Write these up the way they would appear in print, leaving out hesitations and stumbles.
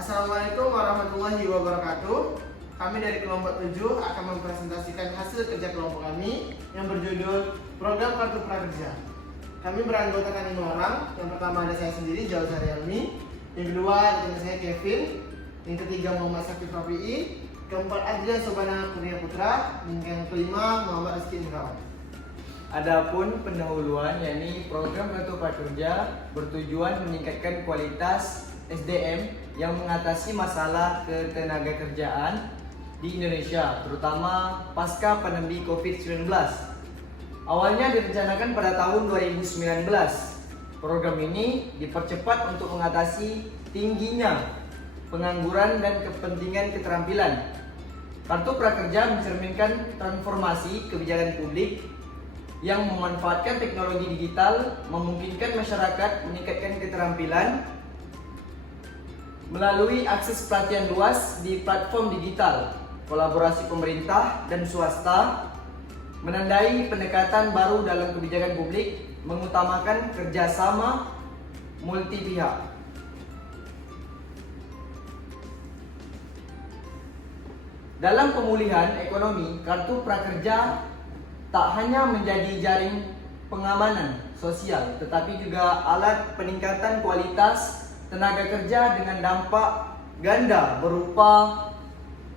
Assalamualaikum warahmatullahi wabarakatuh. Kami dari kelompok 7 akan mempresentasikan hasil kerja kelompok kami yang berjudul Program Kartu Prakerja. Kami beranggotakan 5 orang. Yang pertama ada saya sendiri, Jauh Saryalmi. Yang kedua ada saya Kevin. Yang ketiga Muhammad Sakif Rafi'i. Keempat Adrian Sobana Kurnia Putra. Dan yang kelima Muhammad Rizky Indrawan. Adapun pendahuluan, yakni program Kartu Prakerja bertujuan meningkatkan kualitas SDM yang mengatasi masalah ketenagakerjaan di Indonesia, terutama pasca pandemi COVID-19. Awalnya direncanakan pada tahun 2019. Program ini dipercepat untuk mengatasi tingginya pengangguran dan kepentingan keterampilan. Kartu Prakerja mencerminkan transformasi kebijakan publik yang memanfaatkan teknologi digital, memungkinkan masyarakat meningkatkan keterampilan melalui akses pelatihan luas di platform digital, kolaborasi pemerintah dan swasta, menandai pendekatan baru dalam kebijakan publik, mengutamakan kerjasama multi pihak. Dalam pemulihan ekonomi, Kartu Prakerja tak hanya menjadi jaring pengamanan sosial, tetapi juga alat peningkatan kualitas tenaga kerja dengan dampak ganda berupa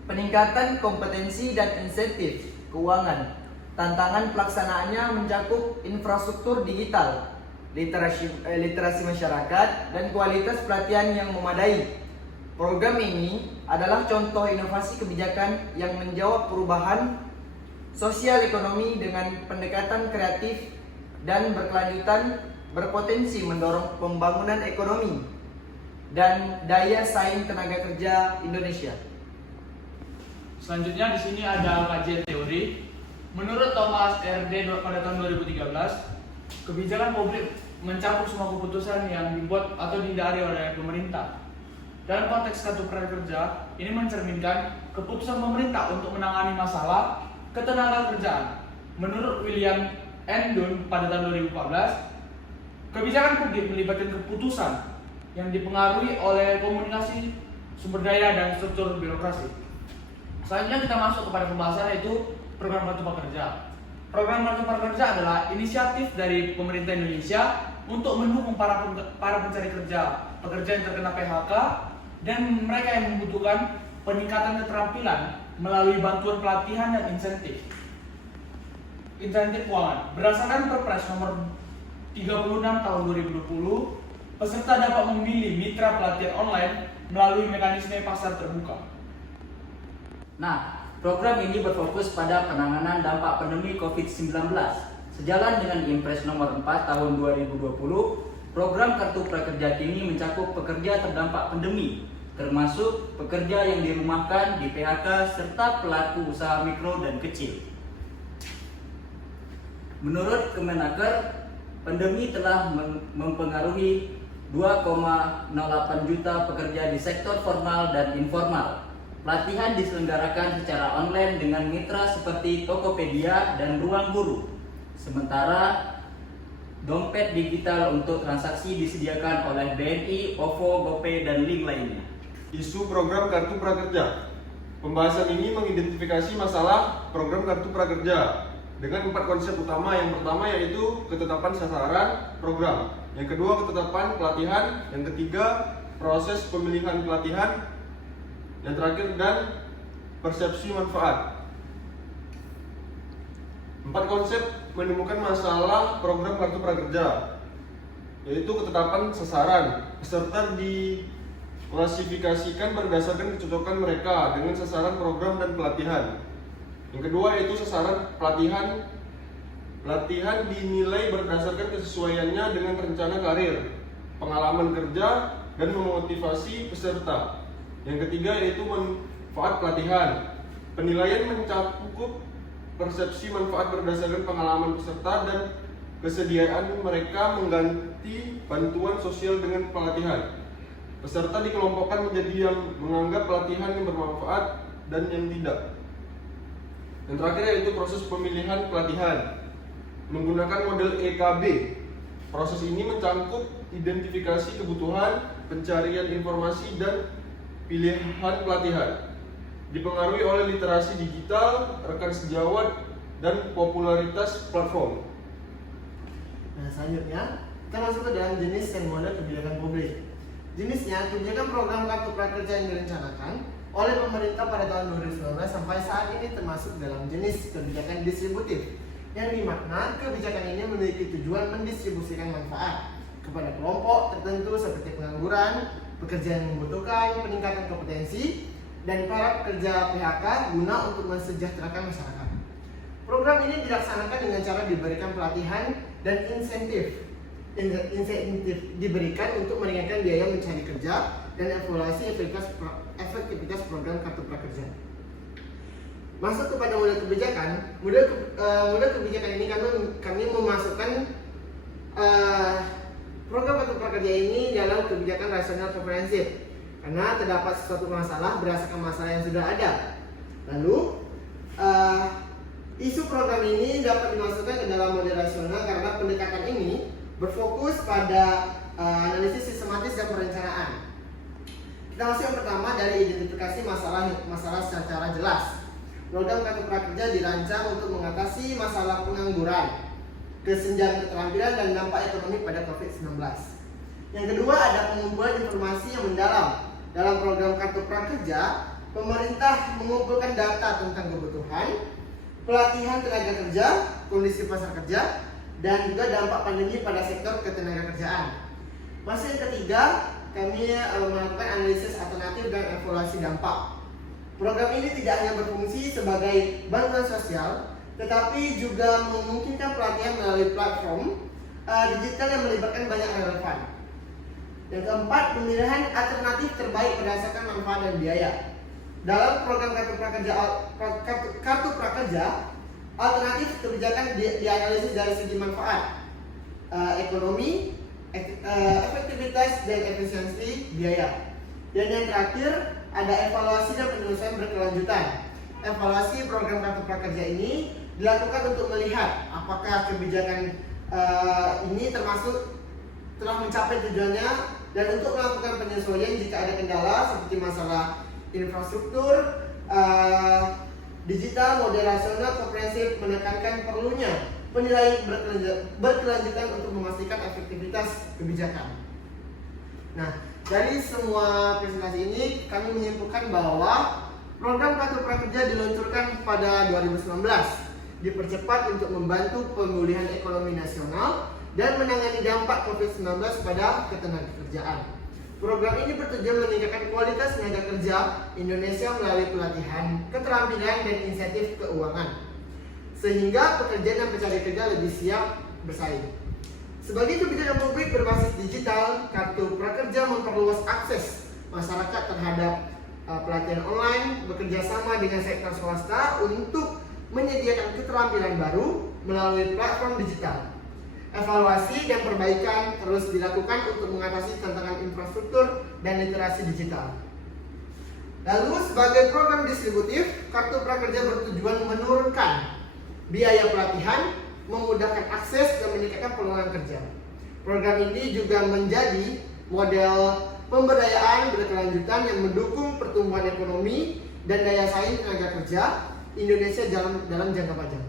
peningkatan kompetensi dan insentif keuangan. Tantangan pelaksanaannya mencakup infrastruktur digital, literasi masyarakat, dan kualitas pelatihan yang memadai. Program ini adalah contoh inovasi kebijakan yang menjawab perubahan sosial ekonomi dengan pendekatan kreatif dan berkelanjutan, berpotensi mendorong pembangunan ekonomi dan daya saing tenaga kerja Indonesia. Selanjutnya di sini ada kajian teori. Menurut Thomas R.D. pada tahun 2013, kebijakan publik mencakup semua keputusan yang dibuat atau dihindari oleh pemerintah. Dalam konteks Kartu Prakerja, ini mencerminkan keputusan pemerintah untuk menangani masalah ketenagakerjaan. Menurut William N. Dunn pada tahun 2014, kebijakan publik melibatkan keputusan yang dipengaruhi oleh komunikasi, sumber daya, dan struktur birokrasi. Selanjutnya kita masuk kepada pembahasan, yaitu program Kartu Prakerja. Program Kartu Prakerja adalah inisiatif dari pemerintah Indonesia untuk mendukung para pencari kerja, pekerja yang terkena PHK, dan mereka yang membutuhkan peningkatan keterampilan melalui bantuan pelatihan dan insentif keuangan. Berdasarkan Perpres nomor 36 tahun 2020, peserta dapat memilih mitra pelatihan online melalui mekanisme pasar terbuka. Nah, program ini berfokus pada penanganan dampak pandemi COVID-19. Sejalan dengan Impres nomor 4 tahun 2020, program Kartu Prakerja kini mencakup pekerja terdampak pandemi, termasuk pekerja yang dirumahkan, di PHK, serta pelaku usaha mikro dan kecil. Menurut Kemenaker, pandemi telah mempengaruhi 2,08 juta pekerja di sektor formal dan informal. Pelatihan diselenggarakan secara online dengan mitra seperti Tokopedia dan Ruang Guru. Sementara dompet digital untuk transaksi disediakan oleh BNI, OVO, GoPay, dan link lainnya. Isu program Kartu Prakerja. Pembahasan ini mengidentifikasi masalah program Kartu Prakerja dengan 4 konsep utama. Yang pertama yaitu ketetapan sasaran program. Yang kedua ketetapan pelatihan. Yang ketiga proses pemilihan pelatihan. Yang terakhir dan persepsi manfaat. 4 konsep menemukan masalah program Kartu Prakerja, yaitu ketetapan sasaran. Peserta diklasifikasikan berdasarkan kecocokan mereka dengan sasaran program dan pelatihan. Yang kedua yaitu sasaran pelatihan. Pelatihan dinilai berdasarkan kesesuaiannya dengan rencana karir, pengalaman kerja, dan memotivasi peserta. Yang ketiga yaitu manfaat pelatihan. Penilaian mencakup persepsi manfaat berdasarkan pengalaman peserta dan kesediaan mereka mengganti bantuan sosial dengan pelatihan. Peserta dikelompokkan menjadi yang menganggap pelatihan yang bermanfaat dan yang tidak. Yang terakhir yaitu proses pemilihan pelatihan. Menggunakan model EKB. Proses ini mencakup identifikasi kebutuhan, pencarian informasi, dan pilihan pelatihan. Dipengaruhi oleh literasi digital, rekan sejawat, dan popularitas platform. Nah, selanjutnya kita masuk ke dalam jenis dan mode kebijakan publik. Jenisnya, kebijakan program kartu prakerja yang direncanakan oleh pemerintah pada tahun 2019 sampai saat ini termasuk dalam jenis kebijakan distributif, yang dimakna kebijakan ini memiliki tujuan mendistribusikan manfaat kepada kelompok tertentu seperti pengangguran, pekerja yang membutuhkan peningkatan kompetensi, dan para pekerja PHK guna untuk mensejahterakan masyarakat. Program ini dilaksanakan dengan cara diberikan pelatihan dan insentif diberikan untuk meringankan biaya mencari kerja dan evaluasi efektivitas program kartu prakerja. Masuk kepada model kebijakan, model kebijakan ini kami memasukkan program kartu prakerja ini dalam kebijakan rasional komprehensif karena terdapat suatu masalah berdasarkan masalah yang sudah ada. Lalu isu program ini dapat dimasukkan ke dalam model rasional karena pendekatan ini berfokus pada analisis sistematis dan perencanaan. Kita masuk yang pertama dari identifikasi masalah secara jelas. Program kartu prakerja dirancang untuk mengatasi masalah pengangguran, kesenjangan keterampilan, dan dampak ekonomi pada COVID-19. Yang kedua, ada pengumpulan informasi yang mendalam. Dalam program kartu prakerja, pemerintah mengumpulkan data tentang kebutuhan, pelatihan tenaga kerja, kondisi pasar kerja, dan juga dampak pandemi pada sektor ketenagakerjaan. Masuk yang ketiga, kami melakukan analisis alternatif dan evaluasi dampak. Program ini tidak hanya berfungsi sebagai bantuan sosial, tetapi juga memungkinkan pelatihan melalui platform digital yang melibatkan banyak relevan. Yang keempat, pemilihan alternatif terbaik berdasarkan manfaat dan biaya. Dalam program kartu prakerja, alternatif kebijakan dianalisis dari segi manfaat, ekonomi, efektivitas, dan efisiensi biaya. Dan yang terakhir, ada evaluasi dan penyelesaian berkelanjutan. Evaluasi program kartu prakerja ini dilakukan untuk melihat apakah kebijakan ini telah mencapai tujuannya, dan untuk melakukan penyesuaian jika ada kendala seperti masalah infrastruktur, digital, model rasional, komprehensif, menekankan perlunya penilaian berkelanjutan untuk memastikan efektivitas kebijakan. Nah, dari semua presentasi ini kami menyimpulkan bahwa program kartu prakerja diluncurkan pada 2019, dipercepat untuk membantu pemulihan ekonomi nasional dan menangani dampak COVID-19 pada ketenagakerjaan. Program ini bertujuan meningkatkan kualitas tenaga kerja Indonesia melalui pelatihan, keterampilan, dan insentif keuangan, sehingga pekerja dan pencari kerja lebih siap bersaing. Sebagai kebijakan publik berbasis digital, kartu prakerja memperluas akses masyarakat terhadap pelatihan online, bekerja sama dengan sektor swasta untuk menyediakan keterampilan baru melalui platform digital. Evaluasi dan perbaikan terus dilakukan untuk mengatasi tantangan infrastruktur dan literasi digital. Lalu, sebagai program distributif, kartu prakerja bertujuan menurunkan biaya pelatihan, memudahkan akses, dan meningkatkan peluang kerja. Program ini juga menjadi model pemberdayaan berkelanjutan yang mendukung pertumbuhan ekonomi dan daya saing tenaga kerja Indonesia dalam jangka panjang.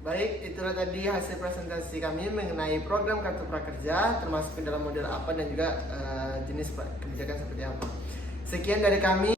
Baik, itulah tadi hasil presentasi kami mengenai program kartu prakerja, termasuk dalam model apa dan juga jenis kebijakan seperti apa. Sekian dari kami.